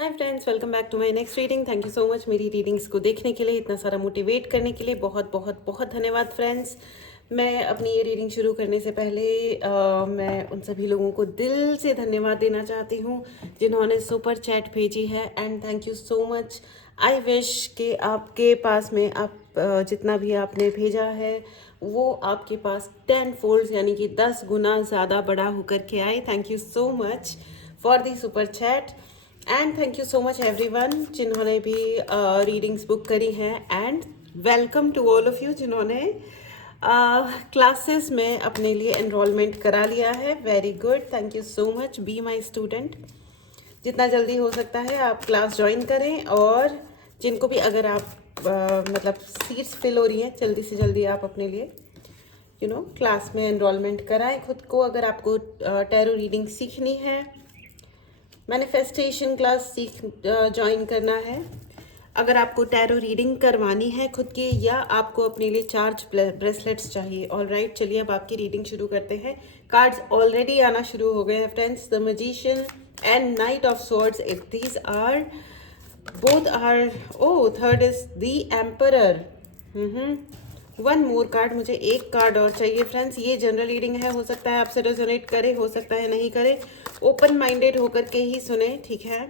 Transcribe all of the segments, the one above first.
Hi friends, welcome back to my next reading. Thank you so much मेरी readings को देखने के लिए, इतना सारा मोटिवेट करने के लिए बहुत बहुत बहुत धन्यवाद फ्रेंड्स। मैं अपनी ये रीडिंग शुरू करने से पहले मैं उन सभी लोगों को दिल से धन्यवाद देना चाहती हूँ जिन्होंने सुपर चैट भेजी है। And thank you so much. I wish कि आपके पास में आप जितना भी आपने भेजा है वो आपके पास 10 फोल्ड्स यानी कि 10 गुना ज़्यादा बड़ा होकर के आए। Thank you so much for the super chat and thank you so much everyone जिन्होंने भी रीडिंग्स बुक करी हैं। And welcome to all of you जिन्होंने क्लासेस में अपने लिए एनरोलमेंट करा लिया है। Very good, thank you so much. Be my student, जितना जल्दी हो सकता है आप क्लास ज्वाइन करें। और जिनको भी अगर आप मतलब सीट्स फिल हो रही हैं, जल्दी से जल्दी आप अपने लिए क्लास में एनरोलमेंट कराएं खुद को। अगर आपको टैरो रीडिंग सीखनी है, मैनिफेस्टेशन क्लास ज्वाइन करना है, अगर आपको टैरो रीडिंग करवानी है खुद की, या आपको अपने लिए चार्ज ब्रेसलेट्स चाहिए। ऑल राइट, चलिए अब आपकी रीडिंग शुरू करते हैं। कार्ड्स ऑलरेडी आना शुरू हो गए हैं friends. The magician and knight of swords, if these are both are, oh third is the emperor. One more card, मुझे एक कार्ड और चाहिए फ्रेंड्स। ये जनरल रीडिंग है, हो सकता है आपसे रेजोनेट करे, हो सकता है नहीं करे। ओपन माइंडेड होकर के ही सुने, ठीक है।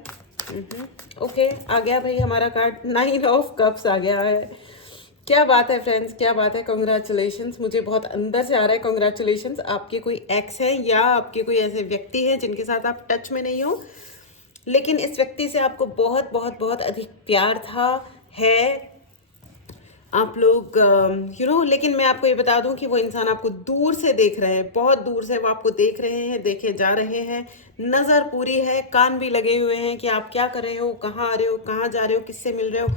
ओके, आ गया भाई हमारा कार्ड, 9 ऑफ कप्स आ गया है। क्या बात है फ्रेंड्स, क्या बात है। कॉन्ग्रेचुलेशंस, मुझे बहुत अंदर से आ रहा है कॉन्ग्रेचुलेशंस। आपके कोई एक्स हैं या आपके कोई ऐसे व्यक्ति हैं जिनके साथ आप टच में नहीं हो, लेकिन इस व्यक्ति से आपको बहुत बहुत बहुत अधिक प्यार था, है। आप लोग लेकिन मैं आपको ये बता दूं कि वो इंसान आपको दूर से देख रहे हैं, बहुत दूर से वो आपको देख रहे हैं, देखे जा रहे हैं। नज़र पूरी है, कान भी लगे हुए हैं कि आप क्या कर रहे हो, कहाँ आ रहे हो, कहाँ जा रहे हो, किससे मिल रहे हो।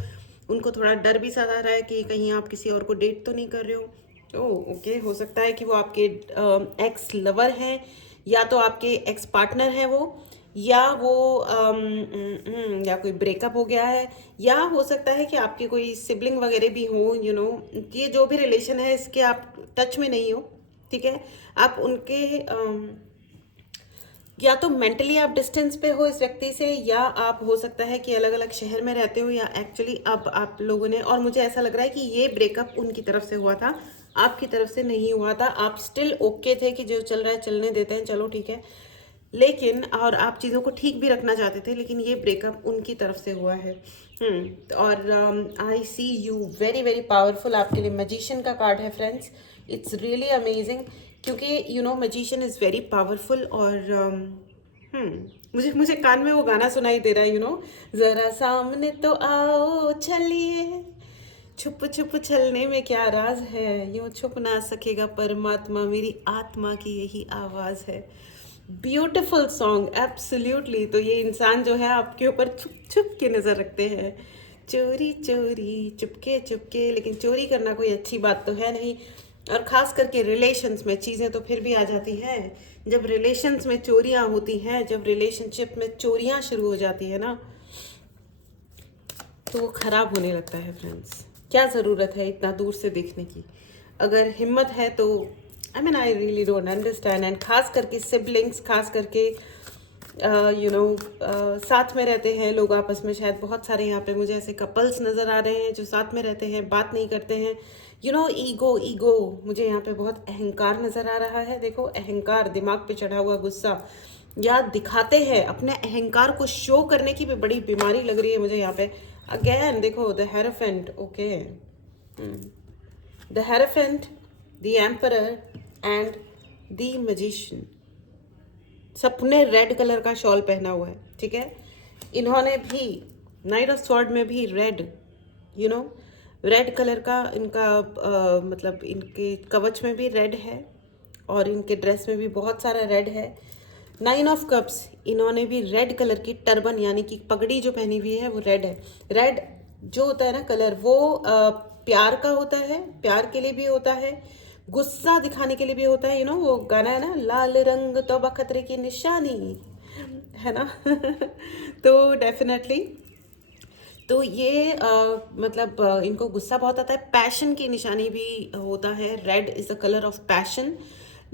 उनको थोड़ा डर भी सता रहा है कि कहीं आप किसी और को डेट तो नहीं कर रहे हो। ओके, हो सकता है कि वो आपके एक्स लवर हैं, या तो आपके एक्स पार्टनर हैं वो, या वो या कोई ब्रेकअप हो गया है, या हो सकता है कि आपके कोई सिबलिंग वगैरह भी हो। ये जो भी रिलेशन है इसके आप टच में नहीं हो, ठीक है। आप उनके या तो मेंटली आप डिस्टेंस पे हो इस व्यक्ति से, या आप हो सकता है कि अलग अलग शहर में रहते हो, या एक्चुअली अब आप लोगों ने, और मुझे ऐसा लग रहा है कि ये ब्रेकअप उनकी तरफ से हुआ था, आपकी तरफ से नहीं हुआ था। आप स्टिल ओके थे कि जो चल रहा है चलने देते हैं, चलो ठीक है। लेकिन और आप चीज़ों को ठीक भी रखना चाहते थे, लेकिन ये ब्रेकअप उनकी तरफ से हुआ है। और आई सी यू वेरी वेरी पावरफुल। आपके लिए मैजिशियन का कार्ड है फ्रेंड्स। इट्स रियली अमेजिंग, क्योंकि मैजिशियन इज़ वेरी पावरफुल। और मुझे मुझे कान में वो गाना सुनाई दे रहा है, ज़रा सामने तो आओ चलिए, छुप छुप छलने में क्या राज है, यूं छुप ना सकेगा परमात्मा, मेरी आत्मा की यही आवाज़ है। Beautiful song, absolutely. तो ये इंसान जो है आपके ऊपर छुप छुप के नज़र रखते हैं, चोरी चोरी चुपके चुपके। लेकिन चोरी करना कोई अच्छी बात तो है नहीं, और ख़ास करके रिलेशंस में चीज़ें तो फिर भी आ जाती हैं। जब रिलेशंस में चोरियां होती हैं, जब रिलेशनशिप में चोरियां शुरू हो जाती है ना, तो वो ख़राब होने लगता है फ्रेंड्स। क्या ज़रूरत है इतना दूर से देखने की। अगर हिम्मत है तो I really don't understand. And खास करके सिबलिंग्स, खास करके साथ में रहते हैं लोग आपस में, शायद बहुत सारे यहाँ पे मुझे ऐसे कपल्स नज़र आ रहे हैं जो साथ में रहते हैं, बात नहीं करते हैं। ईगो ईगो, मुझे यहाँ पे बहुत अहंकार नज़र आ रहा है। देखो, अहंकार, दिमाग पे चढ़ा हुआ गुस्सा, या दिखाते हैं अपने अहंकार को शो करने की भी बड़ी बीमारी लग रही है मुझे यहाँ पे। अगेन देखो, the hierophant, okay, the hierophant, the emperor and the magician, सबने रेड कलर का शॉल पहना हुआ है, ठीक है। इन्होंने भी नाइट ऑफ स्वॉर्ड में भी रेड, रेड कलर का इनका मतलब इनके कवच में भी रेड है, और इनके ड्रेस में भी बहुत सारा रेड है। 9 ऑफ कप्स, इन्होंने भी रेड कलर की टर्बन यानी कि पगड़ी जो पहनी हुई है वो रेड है। रेड जो होता है ना कलर, वो प्यार का होता है, प्यार के लिए भी होता है, गुस्सा दिखाने के लिए भी होता है। वो गाना है ना, लाल रंग तौबा खतरे की निशानी, है ना। तो डेफिनेटली, तो ये मतलब इनको गुस्सा बहुत आता है, पैशन की निशानी भी होता है। Red is the colour of passion.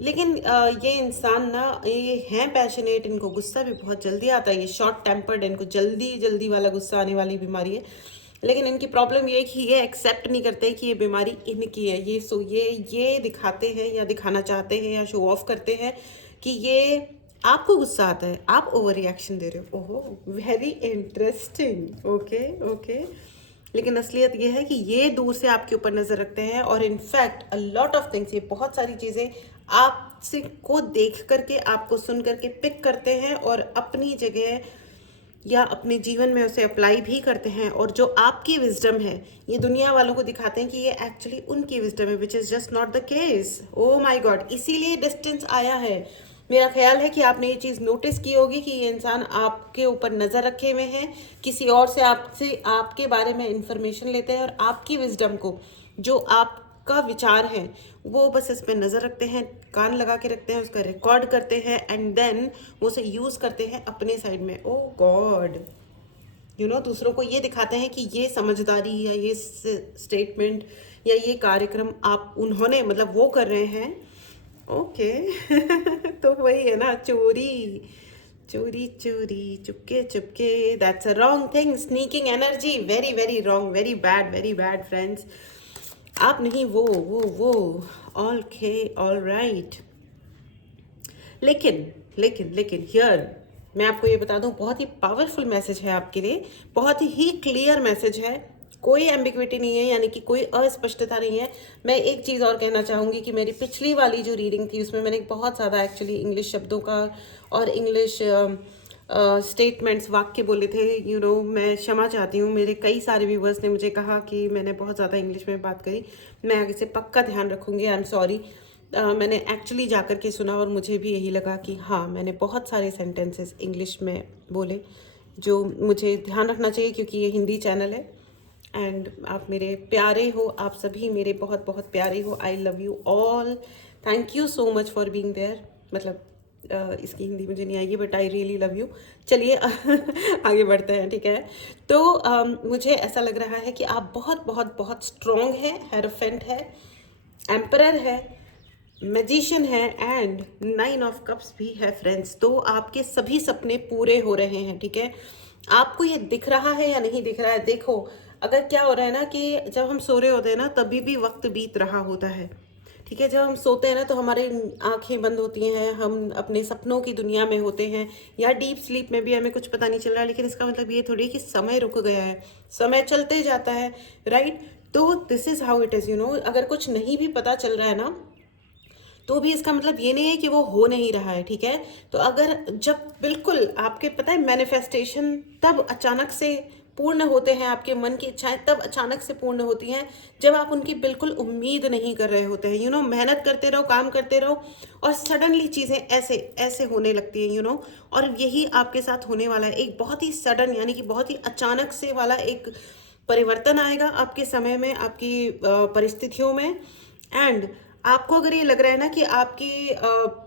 लेकिन ये इंसान ना ये हैं पैशनेट, इनको गुस्सा भी बहुत जल्दी आता है, ये शॉर्ट टेम्पर्ड, इनको जल्दी जल्दी वाला गुस्सा आने वाली बीमारी है। लेकिन इनकी प्रॉब्लम ये है कि ये एक्सेप्ट नहीं करते कि ये बीमारी इनकी है। ये दिखाते हैं या दिखाना चाहते हैं या शो ऑफ करते हैं कि ये आपको गुस्सा आता है, आप ओवर रिएक्शन दे रहे हो। ओहो, वेरी इंटरेस्टिंग। Okay okay. लेकिन असलियत ये है कि ये दूर से आपके ऊपर नज़र रखते हैं और in fact a lot of things, ये बहुत सारी चीज़ें आपसे को देख करके, आपको सुन करके पिक करते हैं और अपनी जगह या अपने जीवन में उसे अप्लाई भी करते हैं। और जो आपकी विजडम है ये दुनिया वालों को दिखाते हैं कि ये एक्चुअली उनकी विजडम है, which is just not the case. Oh my God, इसीलिए डिस्टेंस आया है। मेरा ख्याल है कि आपने ये चीज़ नोटिस की होगी कि ये इंसान आपके ऊपर नज़र रखे हुए हैं, किसी और से आपसे आपके बारे में इंफॉर्मेशन लेते हैं और आपकी विजडम को, जो आपका विचार है, वो बस इस पर नज़र रखते हैं, कान लगा के रखते हैं, उसका रिकॉर्ड करते हैं एंड देन वो उसे यूज़ करते हैं अपने साइड में। ओ गॉड, दूसरों को ये दिखाते हैं कि ये समझदारी या ये स्टेटमेंट या ये कार्यक्रम आप उन्होंने मतलब वो कर रहे हैं। ओके तो वही है ना, चोरी चोरी चोरी, Chupke Chupke, that's a wrong thing, sneaking energy, very very wrong, very bad friends. आप नहीं, वो ऑल खे ऑल राइट। लेकिन लेकिन लेकिन हियर मैं आपको ये बता दूं, बहुत ही पावरफुल मैसेज है आपके लिए, बहुत ही क्लियर मैसेज है, कोई एम्बिग्विटी नहीं है, यानी कि कोई अस्पष्टता नहीं है। मैं एक चीज़ और कहना चाहूँगी कि मेरी पिछली वाली जो रीडिंग थी उसमें मैंने बहुत ज़्यादा एक्चुअली इंग्लिश शब्दों का और इंग्लिश स्टेटमेंट्स, वाक्य बोले थे। मैं क्षमा चाहती हूँ, मेरे कई सारे व्यूवर्स ने मुझे कहा कि मैंने बहुत ज़्यादा इंग्लिश में बात करी। मैं आगे से पक्का ध्यान रखूँगी, आई एम सॉरी। मैंने एक्चुअली जा कर के सुना और मुझे भी यही लगा कि हाँ, मैंने बहुत सारे सेंटेंसेस इंग्लिश में बोले जो मुझे ध्यान रखना चाहिए, क्योंकि ये हिंदी चैनल है एंड आप मेरे प्यारे हो, आप सभी मेरे बहुत बहुत प्यारे हो। I love you all, thank you so much for being there. मतलब इसकी हिंदी मुझे नहीं आएगी, but I really love you. चलिए आगे बढ़ते हैं, ठीक है। तो मुझे ऐसा लग रहा है कि आप बहुत बहुत बहुत स्ट्रॉन्ग हैं, हेरोफेंट है, एम्परर है, मैजिशियन है एंड 9 ऑफ कप्स भी है फ्रेंड्स। तो आपके सभी सपने पूरे हो रहे हैं, ठीक है। आपको ये दिख रहा है या नहीं दिख रहा है, देखो, अगर क्या हो रहा है ना कि जब हम सो रहे होते हैं ना तभी भी वक्त बीत रहा होता है, ठीक है। जब हम सोते हैं ना तो हमारी आंखें बंद होती हैं, हम अपने सपनों की दुनिया में होते हैं, या डीप स्लीप में भी हमें कुछ पता नहीं चल रहा, लेकिन इसका मतलब ये थोड़ी कि समय रुक गया है, समय चलते जाता है, राइट। तो this is how it is, अगर कुछ नहीं भी पता चल रहा है ना तो भी इसका मतलब ये नहीं है कि वो हो नहीं रहा है, ठीक है। तो अगर जब बिल्कुल आपके पता है मैनिफेस्टेशन तब अचानक से पूर्ण होते हैं, आपके मन की इच्छाएं तब अचानक से पूर्ण होती हैं जब आप उनकी बिल्कुल उम्मीद नहीं कर रहे होते हैं। मेहनत करते रहो, काम करते रहो और सडनली चीज़ें ऐसे ऐसे होने लगती हैं। और यही आपके साथ होने वाला है, एक बहुत ही सडन यानी कि बहुत ही अचानक से वाला एक परिवर्तन आएगा आपके समय में, आपकी परिस्थितियों में। एंड आपको अगर ये लग रहा है ना कि आपकी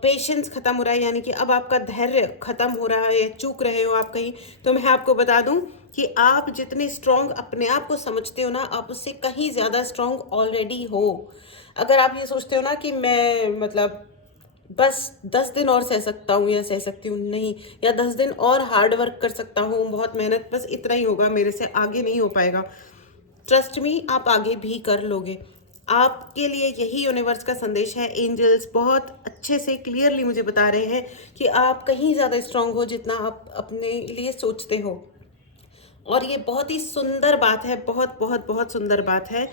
पेशेंस खत्म हो रहा है, यानी कि अब आपका धैर्य खत्म हो रहा है, चूक रहे हो आप कहीं, तो मैं आपको बता दूं कि आप जितने स्ट्रांग अपने आप को समझते हो ना, आप उससे कहीं ज़्यादा स्ट्रांग ऑलरेडी हो। अगर आप ये सोचते हो ना कि मैं मतलब बस 10 दिन और सह सकता हूँ या सह सकती हूँ, नहीं, या 10 दिन और हार्ड वर्क कर सकता हूँ, बहुत मेहनत, बस इतना ही होगा, मेरे से आगे नहीं हो पाएगा, ट्रस्ट मी, आप आगे भी कर लोगे। आपके लिए यही यूनिवर्स का संदेश है। एंजल्स बहुत अच्छे से क्लियरली मुझे बता रहे हैं कि आप कहीं ज़्यादा स्ट्रांग हो जितना आप अपने लिए सोचते हो। और ये बहुत ही सुंदर बात है, बहुत बहुत बहुत सुंदर बात है।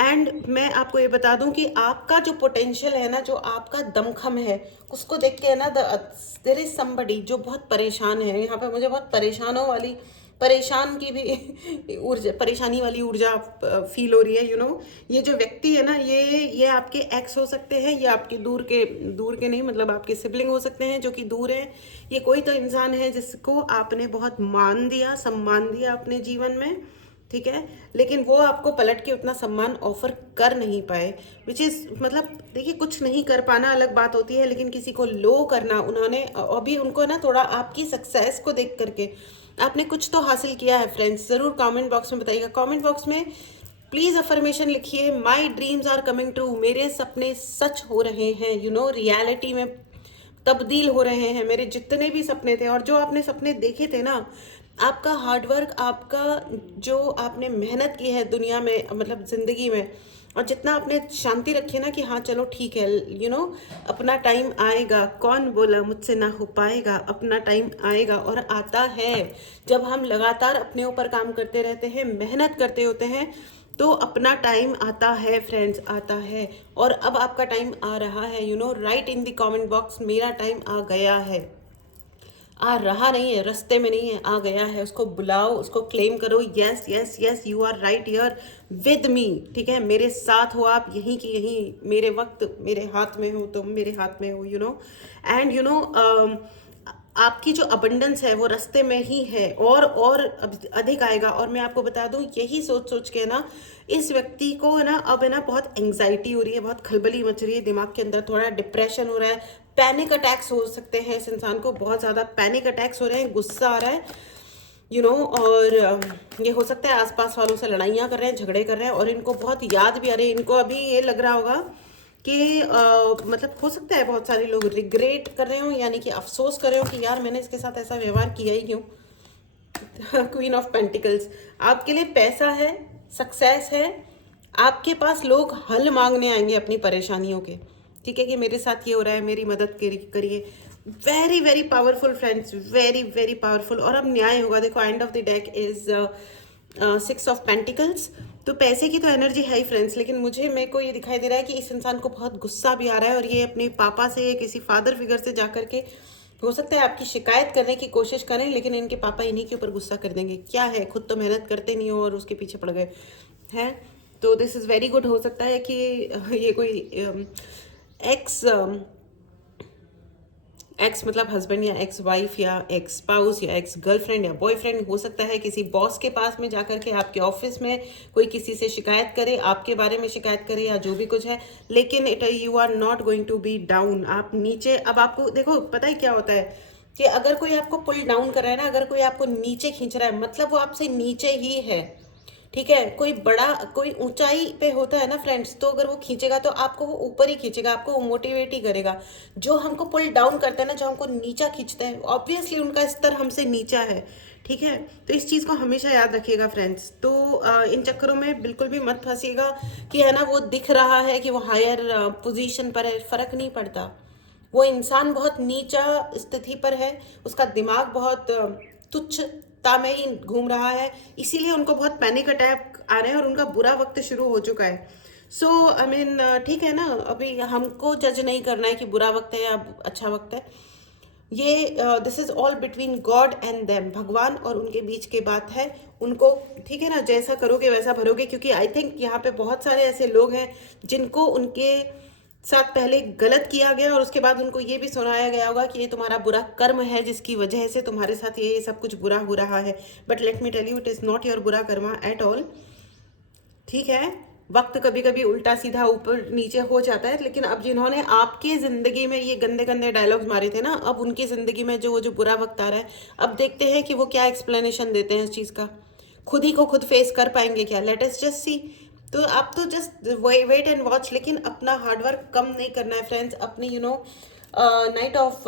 एंड मैं आपको ये बता दूं कि आपका जो पोटेंशियल है ना, जो आपका दमखम है, उसको देख के है ना, देयर इज समबडी जो बहुत परेशान है। यहाँ पे मुझे बहुत परेशान की भी ऊर्जा, परेशानी वाली ऊर्जा फील हो रही है। ये जो व्यक्ति है ना, ये आपके एक्स हो सकते हैं, ये आपके दूर के नहीं, मतलब आपके सिबलिंग हो सकते हैं जो कि दूर है। ये कोई तो इंसान है जिसको आपने बहुत मान दिया, सम्मान दिया अपने जीवन में, ठीक है, लेकिन वो आपको पलट के उतना सम्मान ऑफर कर नहीं पाए, विच इज़ मतलब देखिए, कुछ नहीं कर पाना अलग बात होती है, लेकिन किसी को लो करना, उन्होंने अभी उनको ना थोड़ा आपकी सक्सेस को देख करके आपने कुछ तो हासिल किया है फ्रेंड्स। ज़रूर कमेंट बॉक्स में बताइएगा। कमेंट बॉक्स में प्लीज अफर्मेशन लिखिए, my dreams are coming true, मेरे सपने सच हो रहे हैं, रियलिटी में तब्दील हो रहे हैं। मेरे जितने भी सपने थे और जो आपने सपने देखे थे ना, आपका हार्डवर्क, आपका जो आपने मेहनत की है दुनिया में, मतलब जिंदगी में, और जितना आपने शांति रखी है ना कि हाँ चलो ठीक है, अपना टाइम आएगा, कौन बोला मुझसे ना हो पाएगा, अपना टाइम आएगा और आता है। जब हम लगातार अपने ऊपर काम करते रहते हैं, मेहनत करते होते हैं, तो अपना टाइम आता है फ्रेंड्स, आता है। और अब आपका टाइम आ रहा है, right in the comment box, मेरा टाइम आ गया है। आ रहा नहीं है, रास्ते में नहीं है, आ गया है। उसको बुलाओ, उसको क्लेम करो, yes yes yes, you are right here with me, ठीक है, मेरे साथ हो आप, यहीं की यहीं, मेरे वक्त मेरे हाथ में हो, तुम मेरे हाथ में हो, एंड आपकी जो अबंडेंस है वो रास्ते में ही है, और अधिक आएगा। और मैं आपको बता दूं, यही सोच सोच के ना इस व्यक्ति को ना अब है ना बहुत एंग्जाइटी हो रही है, बहुत खलबली मच रही है दिमाग के अंदर, थोड़ा डिप्रेशन हो रहा है, पैनिक अटैक्स हो सकते हैं इस इंसान को, बहुत ज़्यादा पैनिक अटैक्स हो रहे हैं, गुस्सा आ रहा है, और ये हो सकता है आसपास वालों से लड़ाइयाँ कर रहे हैं, झगड़े कर रहे हैं, और इनको बहुत याद भी आ रही है। इनको अभी ये लग रहा होगा कि मतलब हो सकता है बहुत सारे लोग रिग्रेट कर रहे हो, यानी कि अफसोस कर रहे हो कि यार मैंने इसके साथ ऐसा व्यवहार किया ही क्यों। क्वीन ऑफ पेंटिकल्स, आपके लिए पैसा है, सक्सेस है, आपके पास लोग हल मांगने आएंगे अपनी परेशानियों के, ठीक है, कि मेरे साथ ये हो रहा है, मेरी मदद करिए। Very very powerful friends, very very powerful. और अब न्याय होगा, देखो end of the deck is 6 of pentacles. तो पैसे की तो एनर्जी है ही फ्रेंड्स, लेकिन मेरे को ये दिखाई दे रहा है कि इस इंसान को बहुत गुस्सा भी आ रहा है, और ये अपने पापा से, किसी फादर फिगर से जाकर के हो सकता है आपकी शिकायत करने की कोशिश करें, लेकिन इनके पापा इन्हीं के ऊपर गुस्सा कर देंगे। क्या है, खुद तो मेहनत करते नहीं हो और उसके पीछे पड़ गए हैं। तो दिस इज़ वेरी गुड। हो सकता है कि ये कोई एक्स मतलब हस्बैंड या एक्स वाइफ या एक्स स्पाउस या एक्स गर्लफ्रेंड या बॉयफ्रेंड हो सकता है, किसी बॉस के पास में जाकर के आपके ऑफिस में कोई किसी से शिकायत करे, आपके बारे में शिकायत करे या जो भी कुछ है, लेकिन you are not going to be down. आप नीचे, अब आपको देखो पता है क्या होता है कि अगर कोई आपको पुल डाउन कर रहा है ना, अगर कोई आपको नीचे खींच रहा है, मतलब वो आपसे नीचे ही है, ठीक है। कोई ऊंचाई पे होता है ना फ्रेंड्स, तो अगर वो खींचेगा तो आपको वो ऊपर ही खींचेगा, आपको वो मोटिवेट ही करेगा। जो हमको पुल डाउन करते हैं ना, जो हमको नीचा खींचते हैं, ऑब्वियसली उनका स्तर हमसे नीचा है, ठीक है। तो इस चीज़ को हमेशा याद रखिएगा फ्रेंड्स। तो इन चक्करों में बिल्कुल भी मत फंसिएगा कि है ना वो दिख रहा है कि वो हायर पोजीशन पर है, फर्क नहीं पड़ता। वो इंसान बहुत नीचा स्थिति पर है, उसका दिमाग बहुत तुच्छता में ही घूम रहा है, इसीलिए उनको बहुत पैनिक अटैक आ रहे हैं और उनका बुरा वक्त शुरू हो चुका है। सो आई मीन ठीक है ना, अभी हमको जज नहीं करना है कि बुरा वक्त है या अच्छा वक्त है। ये this is all between God and them, भगवान और उनके बीच की बात है। उनको, ठीक है ना, जैसा करोगे वैसा भरोगे, क्योंकि आई थिंक यहाँ पे बहुत सारे ऐसे लोग हैं जिनको उनके साथ पहले गलत किया गया और उसके बाद उनको ये भी सुनाया गया होगा कि ये तुम्हारा बुरा कर्म है जिसकी वजह से तुम्हारे साथ ये सब कुछ बुरा हो रहा है। But let me tell you, it is not your बुरा कर्मा एट ऑल, ठीक है। वक्त कभी कभी उल्टा सीधा ऊपर नीचे हो जाता है, लेकिन अब जिन्होंने आपकी ज़िंदगी में ये गंदे गंदे डायलॉग्स मारे थे ना, अब उनकी ज़िंदगी में जो बुरा वक्त आ रहा है, अब देखते हैं कि वो क्या एक्सप्लेनेशन देते हैं इस चीज़ का। खुद ही को खुद फेस कर पाएंगे क्या, लेट अस जस्ट सी। तो आप तो जस्ट वेट एंड वॉच, लेकिन अपना हार्डवर्क कम नहीं करना है फ्रेंड्स। अपनी नाइट ऑफ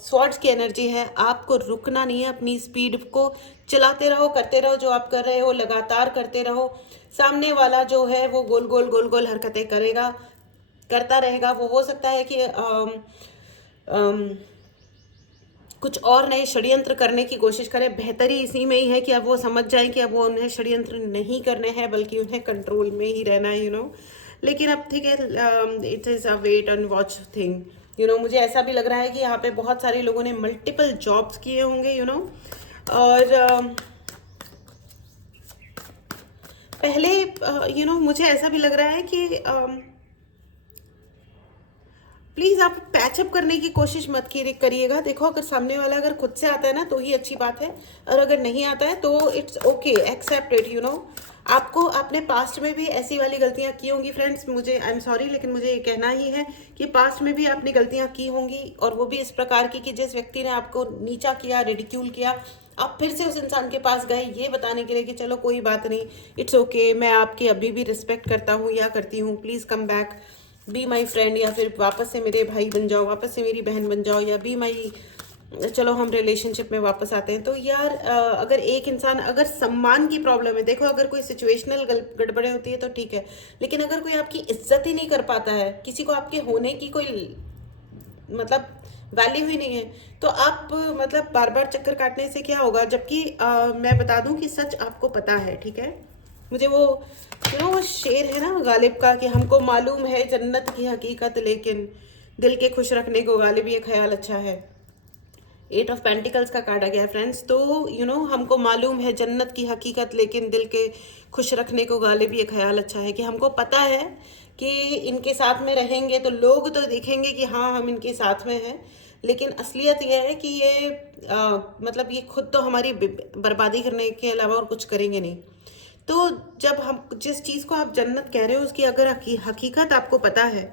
स्वॉर्ड्स की एनर्जी है, आपको रुकना नहीं है, अपनी स्पीड को चलाते रहो, करते रहो, जो आप कर रहे हो लगातार करते रहो। सामने वाला जो है वो गोल गोल गोल गोल हरकतें करेगा, करता रहेगा। वो हो सकता है कि कुछ और नए षड्यंत्र करने की कोशिश करें। बेहतरी इसी में ही है कि अब वो समझ जाएं कि अब वो उन्हें षड्यंत्र नहीं करने हैं, बल्कि उन्हें कंट्रोल में ही रहना है, लेकिन अब ठीक है, it is a wait and watch thing. मुझे ऐसा भी लग रहा है कि यहाँ पे बहुत सारे लोगों ने मल्टीपल जॉब्स किए होंगे, और पहले मुझे ऐसा भी लग रहा है कि प्लीज़ आप पैचअप करने की कोशिश मत करिएगा। देखो, अगर सामने वाला अगर खुद से आता है ना तो ही अच्छी बात है, और अगर नहीं आता है तो इट्स ओके, एक्सेप्ट इट। आपको आपने पास्ट में भी ऐसी वाली गलतियां की होंगी फ्रेंड्स, मुझे आई एम सॉरी, लेकिन मुझे ये कहना ही है कि पास्ट में भी आपने गलतियां की होंगी, और वो भी इस प्रकार की कि जिस व्यक्ति ने आपको नीचा किया, रिडिक्यूल किया, आप फिर से उस इंसान के पास गए ये बताने के लिए कि चलो कोई बात नहीं, इट्स ओके, मैं आपकी अभी भी रिस्पेक्ट करता हूँ या करती हूँ, please come back, be my friend, या फिर वापस से मेरे भाई बन जाओ, वापस से मेरी बहन बन जाओ, या बी माई, चलो हम रिलेशनशिप में वापस आते हैं। तो यार अगर एक इंसान, अगर सम्मान की प्रॉब्लम है, देखो अगर कोई सिचुएशनल गड़बड़े होती है तो ठीक है, लेकिन अगर कोई आपकी इज्जत ही नहीं कर पाता है, किसी को आपके होने की कोई मतलब वैल्यू ही नहीं है, तो आप मतलब बार बार चक्कर काटने से क्या होगा। जबकि मैं बता दूं कि सच आपको पता है, ठीक है। मुझे वो वो शेर है ना गालिब का कि हमको मालूम है जन्नत की हकीकत, लेकिन दिल के खुश रखने को गालिब ये ख्याल अच्छा है। 8 ऑफ पेंटिकल्स का कार्ड आ गया फ्रेंड्स। तो हमको मालूम है जन्नत की हकीकत, लेकिन दिल के खुश रखने को गालिब ये ख्याल अच्छा है, कि हमको पता है कि इनके साथ में रहेंगे तो लोग तो देखेंगे कि हाँ हम इनके साथ में हैं, लेकिन असलियत यह है कि ये मतलब ये खुद तो हमारी बर्बादी करने के अलावा और कुछ करेंगे नहीं। तो जब हम जिस चीज़ को आप जन्नत कह रहे हो उसकी अगर हकीकत आपको पता है,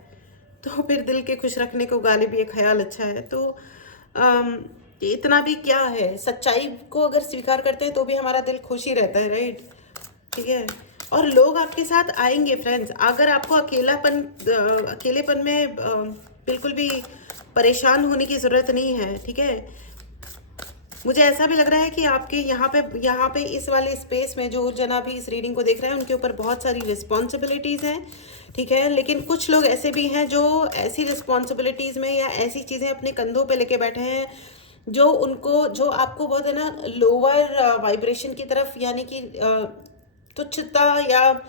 तो फिर दिल के खुश रखने को गालिब ये ख्याल अच्छा है। तो इतना भी क्या है, सच्चाई को अगर स्वीकार करते हैं तो भी हमारा दिल खुश ही रहता है, राइट, ठीक है। और लोग आपके साथ आएंगे फ्रेंड्स, अगर आपको अकेलेपन में बिल्कुल भी परेशान होने की ज़रूरत नहीं है, ठीक है। मुझे ऐसा भी लग रहा है कि आपके यहाँ पे इस वाले स्पेस में जो जना भी इस रीडिंग को देख रहे हैं उनके ऊपर बहुत सारी रिस्पॉन्सिबिलिटीज़ हैं, ठीक है। लेकिन कुछ लोग ऐसे भी हैं जो ऐसी रिस्पॉन्सिबिलिटीज़ में या ऐसी चीज़ें अपने कंधों पे लेके बैठे हैं जो आपको बहुत है ना लोअर वाइब्रेशन की तरफ, यानी कि तुच्छता या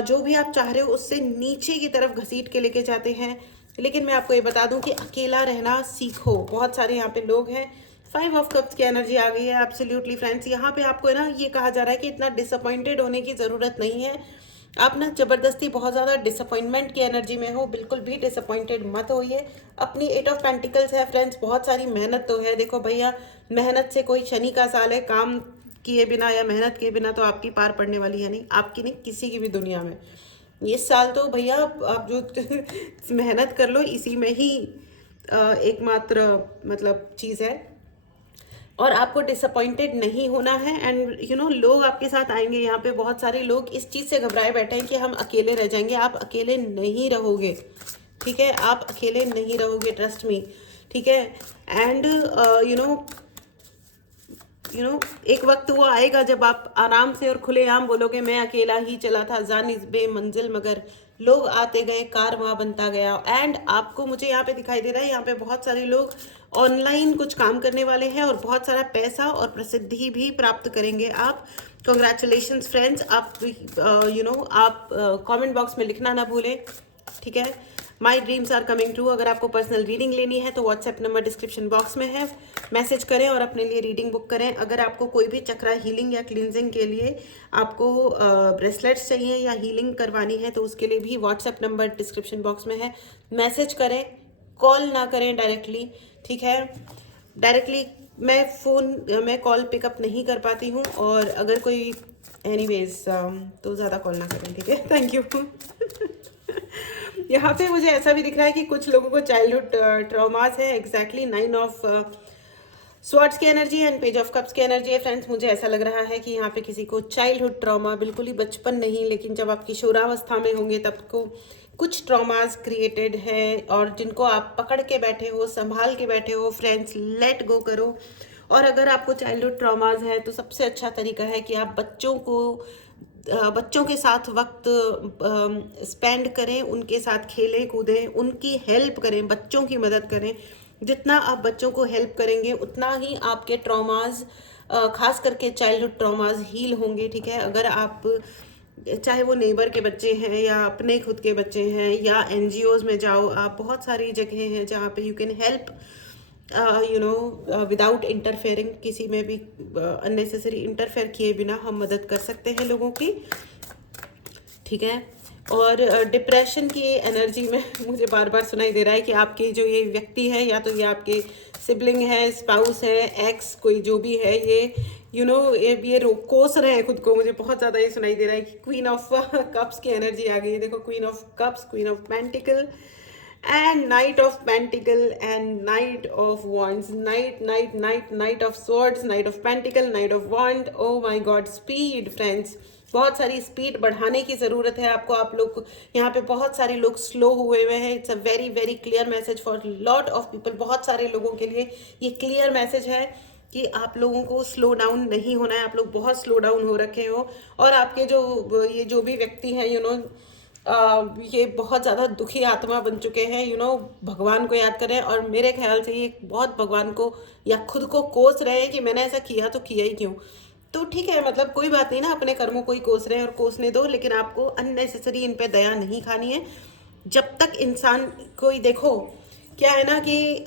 जो भी आप चाह रहे हो उससे नीचे की तरफ घसीट के लेके जाते हैं। लेकिन मैं आपको ये बता दूं कि अकेला रहना सीखो। बहुत सारे यहाँ पे लोग हैं। 5 ऑफ कप्स की एनर्जी आ गई है। एब्सोल्युटली फ्रेंड्स, यहाँ पे आपको है ना ये कहा जा रहा है कि इतना डिसअपॉइंटेड होने की ज़रूरत नहीं है। आप ना ज़बरदस्ती बहुत ज़्यादा डिसअपॉइंटमेंट की एनर्जी में हो, बिल्कुल भी डिसअपॉइंटेड मत होइए। अपनी 8 ऑफ पेंटिकल्स है फ्रेंड्स, बहुत सारी मेहनत तो है। देखो भैया, मेहनत से कोई शनि का साल है, काम किए बिना या मेहनत किए बिना तो आपकी पार पड़ने वाली है नहीं, आपकी नहीं, किसी की भी दुनिया में। ये साल तो भैया आप जो मेहनत कर लो इसी में ही एकमात्र मतलब चीज़ है। और आपको डिसअपॉइंटेड नहीं होना है। एंड लोग आपके साथ आएंगे। यहाँ पे बहुत सारे लोग इस चीज़ से घबराए बैठे हैं कि हम अकेले रह जाएंगे। आप अकेले नहीं रहोगे, ठीक है, आप अकेले नहीं रहोगे, ट्रस्ट मी, ठीक है। एंड एक वक्त वो आएगा जब आप आराम से और खुलेआम बोलोगे मैं अकेला ही चला था जानिब मंजिल, मगर लोग आते गए, कारवां बनता गया। एंड आपको मुझे यहाँ पे दिखाई दे रहा है, यहाँ पे बहुत सारे लोग ऑनलाइन कुछ काम करने वाले हैं और बहुत सारा पैसा और प्रसिद्धि भी प्राप्त करेंगे आप। Congratulations friends. आप आप कमेंट बॉक्स में लिखना ना भूलें, ठीक है। My dreams are coming true. अगर आपको पर्सनल रीडिंग लेनी है तो व्हाट्सएप नंबर डिस्क्रिप्शन बॉक्स में है, मैसेज करें और अपने लिए रीडिंग बुक करें। अगर आपको कोई भी चक्रा हीलिंग या क्लिनजिंग के लिए आपको ब्रेसलेट्स चाहिए या हीलिंग करवानी है तो उसके लिए भी व्हाट्सएप नंबर डिस्क्रिप्शन बॉक्स में है, मैसेज करें, कॉल ना करें डायरेक्टली, ठीक है। डायरेक्टली मैं कॉल पिकअप नहीं कर पाती हूँ, और अगर कोई एनीवेज तो ज़्यादा कॉल ना करें, ठीक है। Thank you. यहाँ पे मुझे ऐसा भी दिख रहा है कि कुछ लोगों को चाइल्डहुड ट्रॉमास है। एग्जैक्टली 9 ऑफ स्वॉर्ड्स की energy and page of cups की एनर्जी है फ्रेंड्स। मुझे ऐसा लग रहा है कि यहाँ पे किसी को चाइल्डहुड ट्रॉमा, बिल्कुल ही बचपन नहीं, लेकिन जब आप किशोरावस्था में होंगे तब को कुछ ट्रॉमास क्रिएटेड है और जिनको आप पकड़ के बैठे हो, संभाल के बैठे हो। फ्रेंड्स, लेट गो करो। और अगर आपको चाइल्डहुड ट्रॉमास है तो सबसे अच्छा तरीका है कि आप बच्चों के साथ वक्त स्पेंड करें, उनके साथ खेलें कूदें, उनकी हेल्प करें, बच्चों की मदद करें। जितना आप बच्चों को हेल्प करेंगे उतना ही आपके ट्रॉमास, खास करके चाइल्डहुड ट्रॉमास हील होंगे, ठीक है। अगर आप चाहे वो नेबर के बच्चे हैं या अपने खुद के बच्चे हैं या NGOs में जाओ, आप बहुत सारी जगह हैं जहाँ पे you can help without interfering, किसी में भी अननेसेसरी इंटरफेयर किए बिना हम मदद कर सकते हैं लोगों की, ठीक है। और डिप्रेशन की एनर्जी में मुझे बार बार सुनाई दे रहा है कि आपके जो ये व्यक्ति है, या तो ये आपके सिबलिंग है, स्पाउस है, एक्स, कोई जो भी है, ये ये कोस रहे हैं खुद को। मुझे बहुत ज़्यादा ये सुनाई दे रहा है कि क्वीन ऑफ कप्स की एनर्जी आ गई है। देखो, queen of cups, queen of pentacle and Knight of Pentacle and Knight of Wands. Knight of Swords, Knight of Pentacle, Knight of Wand. Oh my God, speed friends, बहुत सारी speed बढ़ाने की ज़रूरत है आपको। आप लोग यहाँ पे बहुत सारे लोग स्लो हुए हुए हैं। It's a very very clear message for lot of people. बहुत सारे लोगों के लिए ये क्लियर मैसेज है कि आप लोगों को स्लो डाउन नहीं होना है। आप लोग बहुत स्लो डाउन हो रखे हो, और आपके जो भी व्यक्ति हैं ये बहुत ज़्यादा दुखी आत्मा बन चुके हैं। भगवान को याद करें, और मेरे ख्याल से ये बहुत भगवान को या खुद को कोस रहे हैं कि मैंने ऐसा किया तो किया ही क्यों। तो ठीक है, मतलब कोई बात नहीं ना, अपने कर्मों को ही कोस रहे हैं और कोसने दो, लेकिन आपको अननेसेसरी इन पे दया नहीं खानी है। जब तक इंसान कोई, देखो क्या है ना कि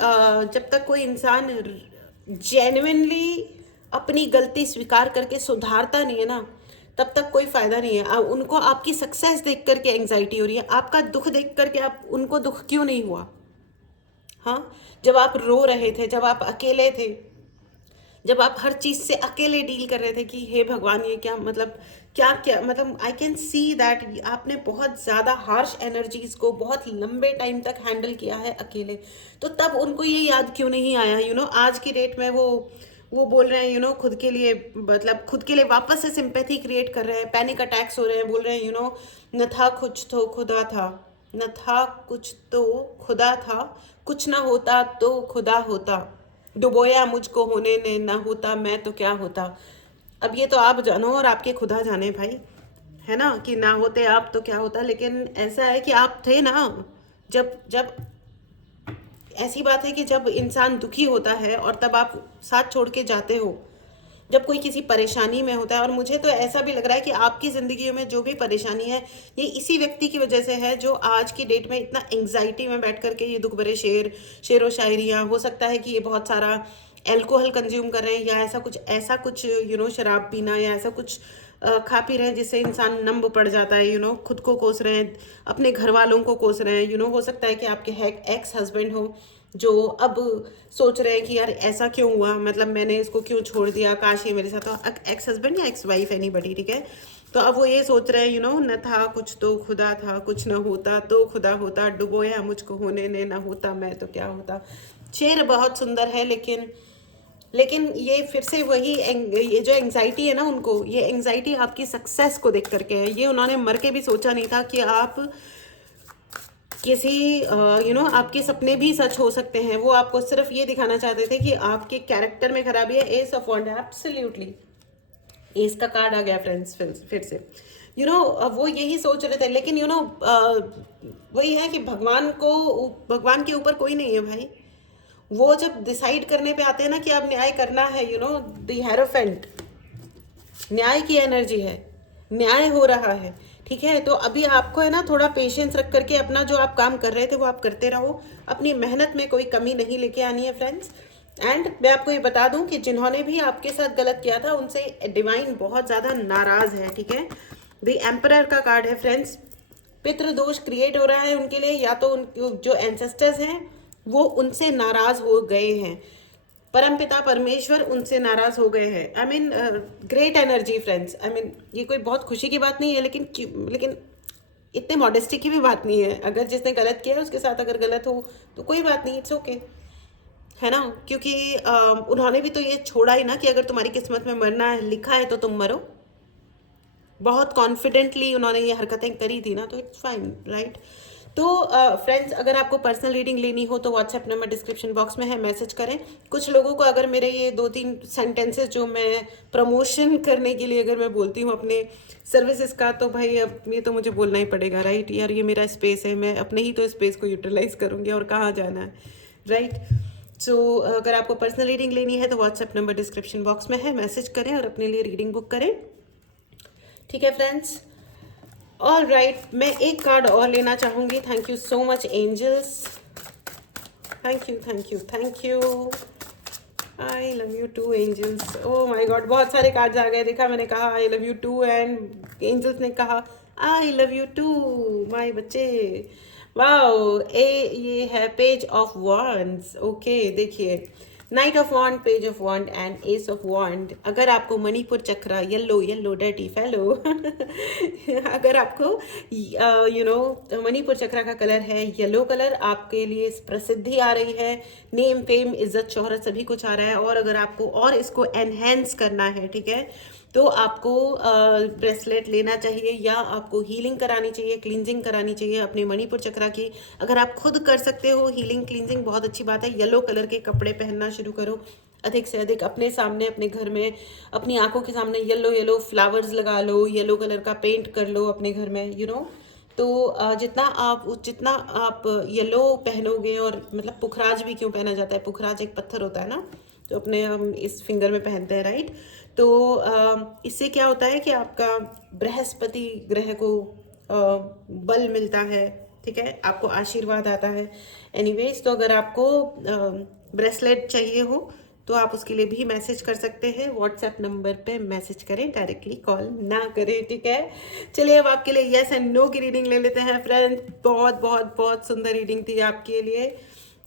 जब तक कोई इंसान जेन्युइनली अपनी गलती स्वीकार करके सुधारता नहीं है ना, तब तक कोई फायदा नहीं है। उनको आपकी सक्सेस देख करके एंग्जाइटी हो रही है, आपका दुख देख करके आप उनको दुख क्यों नहीं हुआ? हाँ, जब आप रो रहे थे, जब आप अकेले थे, जब आप हर चीज़ से अकेले डील कर रहे थे कि हे भगवान ये क्या, मतलब क्या मतलब आई कैन सी दैट आपने बहुत ज़्यादा हार्श एनर्जीज को बहुत लंबे टाइम तक हैंडल किया है अकेले। तो तब उनको ये याद क्यों नहीं आया? आज की डेट में वो बोल रहे हैं खुद के लिए, मतलब खुद के लिए वापस से सिंपैथी क्रिएट कर रहे हैं, पैनिक अटैक्स हो रहे हैं, बोल रहे हैं न था कुछ तो खुदा था, न था कुछ तो खुदा था, कुछ ना होता तो खुदा होता, डुबोया मुझको होने ने, ना होता मैं तो क्या होता। अब ये तो आप जानो और आपके खुदा जाने भाई, है ना, कि ना होते आप तो क्या होता। लेकिन ऐसा है कि आप थे ना, जब ऐसी बात है कि जब इंसान दुखी होता है और तब आप साथ छोड़ के जाते हो, जब कोई किसी परेशानी में होता है। और मुझे तो ऐसा भी लग रहा है कि आपकी ज़िंदगी में जो भी परेशानी है, ये इसी व्यक्ति की वजह से है, जो आज की डेट में इतना एंग्जाइटी में बैठ करके ये दुख भरे शेर व शायरियाँ, हो सकता है कि ये बहुत सारा एल्कोहल कंज्यूम कर रहे हैं, या ऐसा कुछ शराब पीना, या ऐसा कुछ खा पी रहे हैं जिससे इंसान नंब पड़ जाता है। खुद को कोस रहे हैं, अपने घर वालों को कोस रहे हैं। हो सकता है कि आपके एक्स हस्बैंड हो जो अब सोच रहे हैं कि यार ऐसा क्यों हुआ, मतलब मैंने इसको क्यों छोड़ दिया, काश ये मेरे साथ हो। एक्स हस्बैंड या एक्स वाइफ, एनीबडी, ठीक है। तो अब वो ये सोच रहे हैं न था कुछ तो खुदा था, कुछ न होता तो खुदा होता, डुबोया मुझको होने ने, ना होता मैं तो क्या होता। शेर बहुत सुंदर है, लेकिन ये फिर से वही ये जो एंग्जाइटी है ना, उनको ये एंग्जाइटी आपकी सक्सेस को देख करके है। ये उन्होंने मर के भी सोचा नहीं था कि आप किसी आपके सपने भी सच हो सकते हैं। वो आपको सिर्फ ये दिखाना चाहते थे कि आपके कैरेक्टर में खराबी है। Ace of wands, absolutely ace का कार्ड आ गया फ्रेंड्स फिर से। वो यही सोच रहे थे, लेकिन वही है कि भगवान के ऊपर कोई नहीं है भाई। वो जब डिसाइड करने पे आते हैं ना कि अब न्याय करना है, द हेरोफेंट न्याय की एनर्जी है, न्याय हो रहा है, ठीक है। तो अभी आपको है ना थोड़ा पेशेंस रख करके अपना जो आप काम कर रहे थे वो आप करते रहो। अपनी मेहनत में कोई कमी नहीं लेके आनी है फ्रेंड्स। एंड मैं आपको ये बता दूं कि जिन्होंने भी आपके साथ गलत किया था उनसे डिवाइन बहुत ज़्यादा नाराज़ है, ठीक है। द एम्परर का कार्ड है फ्रेंड्स। पितृदोष क्रिएट हो रहा है उनके लिए, या तो उन जो एंसेस्टर्स हैं वो उनसे नाराज़ हो गए हैं, परमपिता परमेश्वर उनसे नाराज हो गए हैं। I mean great energy friends. I mean ये कोई बहुत खुशी की बात नहीं है, लेकिन इतने मॉडेस्टी की भी बात नहीं है। अगर जिसने गलत किया है उसके साथ अगर गलत हो तो कोई बात नहीं, इट्स ओके, है ना। क्योंकि उन्होंने भी तो ये छोड़ा ही ना कि अगर तुम्हारी किस्मत में मरना है, लिखा है तो तुम मरो। बहुत कॉन्फिडेंटली उन्होंने ये हरकतें करी थी ना, तो इट्स फाइन, राइट। तो फ्रेंड्स, अगर आपको पर्सनल रीडिंग लेनी हो तो व्हाट्सएप नंबर डिस्क्रिप्शन बॉक्स में है, मैसेज करें। कुछ लोगों को अगर मेरे ये 2-3 सेंटेंसेस जो मैं प्रमोशन करने के लिए अगर मैं बोलती हूँ अपने सर्विसेज का, तो भाई अब ये तो मुझे बोलना ही पड़ेगा, राइट यार। ये मेरा स्पेस है, मैं अपने ही तो स्पेस को यूटिलाइज करूँगी, और कहाँ जाना है, राइट। सो अगर आपको पर्सनल रीडिंग लेनी है तो व्हाट्सएप नंबर डिस्क्रिप्शन बॉक्स में है, मैसेज करें और अपने लिए रीडिंग बुक करें, ठीक है फ्रेंड्स। ऑल राइट, मैं एक कार्ड और लेना चाहूँगी। Thank you so much angels, thank you. I love you too angels. Oh my god, बहुत सारे कार्ड्स आ गए। देखा, मैंने कहा I love you too and angels ने कहा I love you too my बच्चे। वाओ, ये है पेज ऑफ वॉन्ड्स। ओके, देखिए knight of wand, page of wand and ace of wand. अगर आपको मणिपुर चक्र, येलो येलो डर्टी फेलो अगर आपको मणिपुर चक्र का कलर है येलो कलर, आपके लिए प्रसिद्धि आ रही है, नेम फेम इज्जत शोहरत सभी कुछ आ रहा है। और अगर आपको और इसको एनहेंस करना है, ठीक है, तो आपको ब्रेसलेट लेना चाहिए या आपको हीलिंग करानी चाहिए, क्लींजिंग करानी चाहिए अपने मणिपुर चक्र की। अगर आप खुद कर सकते हो हीलिंग क्लींजिंग, बहुत अच्छी बात है। येलो कलर के कपड़े पहनना शुरू करो, अधिक से अधिक अपने सामने, अपने घर में, अपनी आंखों के सामने येलो येलो फ्लावर्स लगा लो, येलो कलर का पेंट कर लो अपने घर में, तो जितना आप येलो पहनोगे, और मतलब पुखराज भी क्यों पहना जाता है, पुखराज एक पत्थर होता है ना, तो अपने हम इस फिंगर में पहनते हैं, राइट। तो इससे क्या होता है कि आपका बृहस्पति ग्रह को बल मिलता है, ठीक है, आपको आशीर्वाद आता है। एनीवेज, तो अगर आपको ब्रेसलेट चाहिए हो तो आप उसके लिए भी मैसेज कर सकते हैं। व्हाट्सएप नंबर पे मैसेज करें, डायरेक्टली कॉल ना करें, ठीक है। चलिए अब आपके लिए येस एंड नो की रीडिंग ले लेते हैं फ्रेंड्स। बहुत बहुत बहुत सुंदर रीडिंग थी आपके लिए,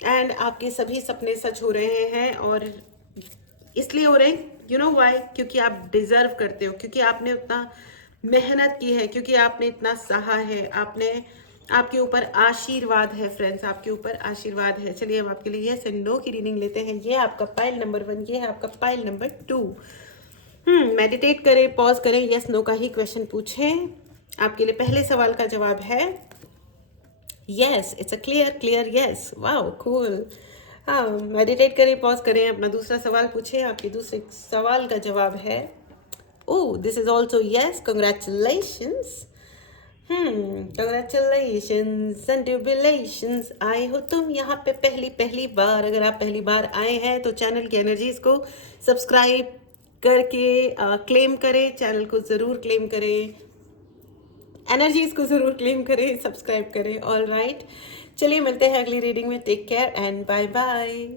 एंड आपके सभी सपने सच हो रहे हैं। और इसलिए हो रहे हैं, यू नो वाई, क्योंकि आप डिजर्व करते हो, क्योंकि आपने उतना मेहनत की है, क्योंकि आपने इतना सहा है, आपके ऊपर आशीर्वाद है फ्रेंड्स, आपके ऊपर आशीर्वाद है। चलिए हम आपके लिए यस एंड नो की रीडिंग लेते हैं। ये आपका पाइल नंबर 1, ये है आपका पाइल नंबर 2। मेडिटेट करें, पॉज करें, यस नो का ही क्वेश्चन पूछें। आपके लिए पहले सवाल का जवाब है yes, it's a clear yes, wow cool. हाँ, मेडिटेट करें, पॉज करें, अपना दूसरा सवाल पूछें। आपके दूसरे सवाल का जवाब है oh, this is also yes, congratulations. Congratulations and jubilations. आए हो तुम यहाँ पे पहली बार। अगर आप पहली बार आए हैं तो चैनल की एनर्जीज को सब्सक्राइब करके क्लेम करें, चैनल को ज़रूर क्लेम करें, एनर्जीज को ज़रूर क्लेम करें, सब्सक्राइब करें। ऑल राइट, चलिए मिलते हैं अगली रीडिंग में। Take care and bye bye.